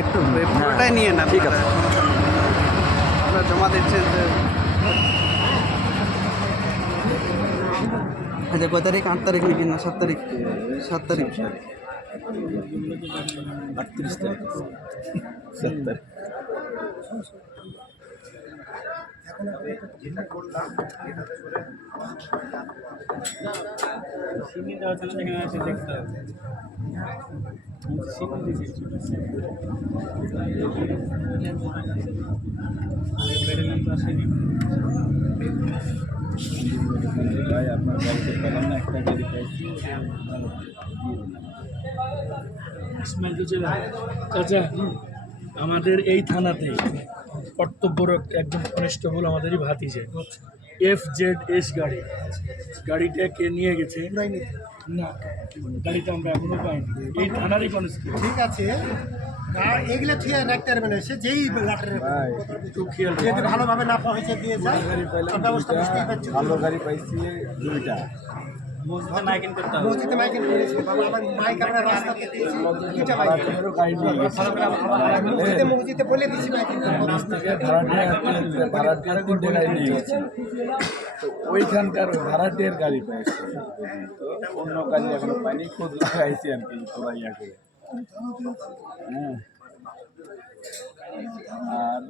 একটু পুরোটাই নিয়ে না, ঠিক আছে। আপনারা জমা দিচ্ছেন যে আচ্ছা, কয় তারিখ? 8 তারিখ নাকি না 7 তারিখ? 7 তারিখ। 38 তারিখ 7 তারিখ। ভাই আপনার বাড়িতে পেলাম না, একটা গাড়ি পাইছি। চাচা, আমাদের এই থানাতে কর্তব্যরত একজন কনস্টেবল আমাদেরই ভাতিজে FZS গাড়িটা কে নিয়ে গেছে না, গাড়িটা আমরা এখনো পাইনি। এই থানারই কনস্টেবল। ঠিক আছে, এগুলো ঠিক রাখতে পারবে না, সে যেই লাটের ভাই একটু খেয়াল যদি ভালোভাবে না পৌঁছে দিয়ে যায় গাড়ি পাইলাম তার ব্যবস্থা বুঝতেই পারছি। ভালো গাড়ি পাইছি 2টা। মসজিদে মাইকিং করেছি বাবা, আবার মাইক আমরা রাস্তাতে দিয়েছি, দুইটা মাইক ভাড়াটিয়ারও গাড়ি নিয়ে গেছে। মসজিদে বলে দিছি মাইকিং নিচ থেকে ভাড়াটিয়ার 3টে গাড়ি নিয়ে গেছে। তো ওইখানকার ভাড়াটিয়ার গাড়ি পাইছে, তো অন্য গাড়ি এখনো পাইনি, খোঁজ লাগাইছি আর কি তোরা ইয়া করে। হ্যাঁ, আর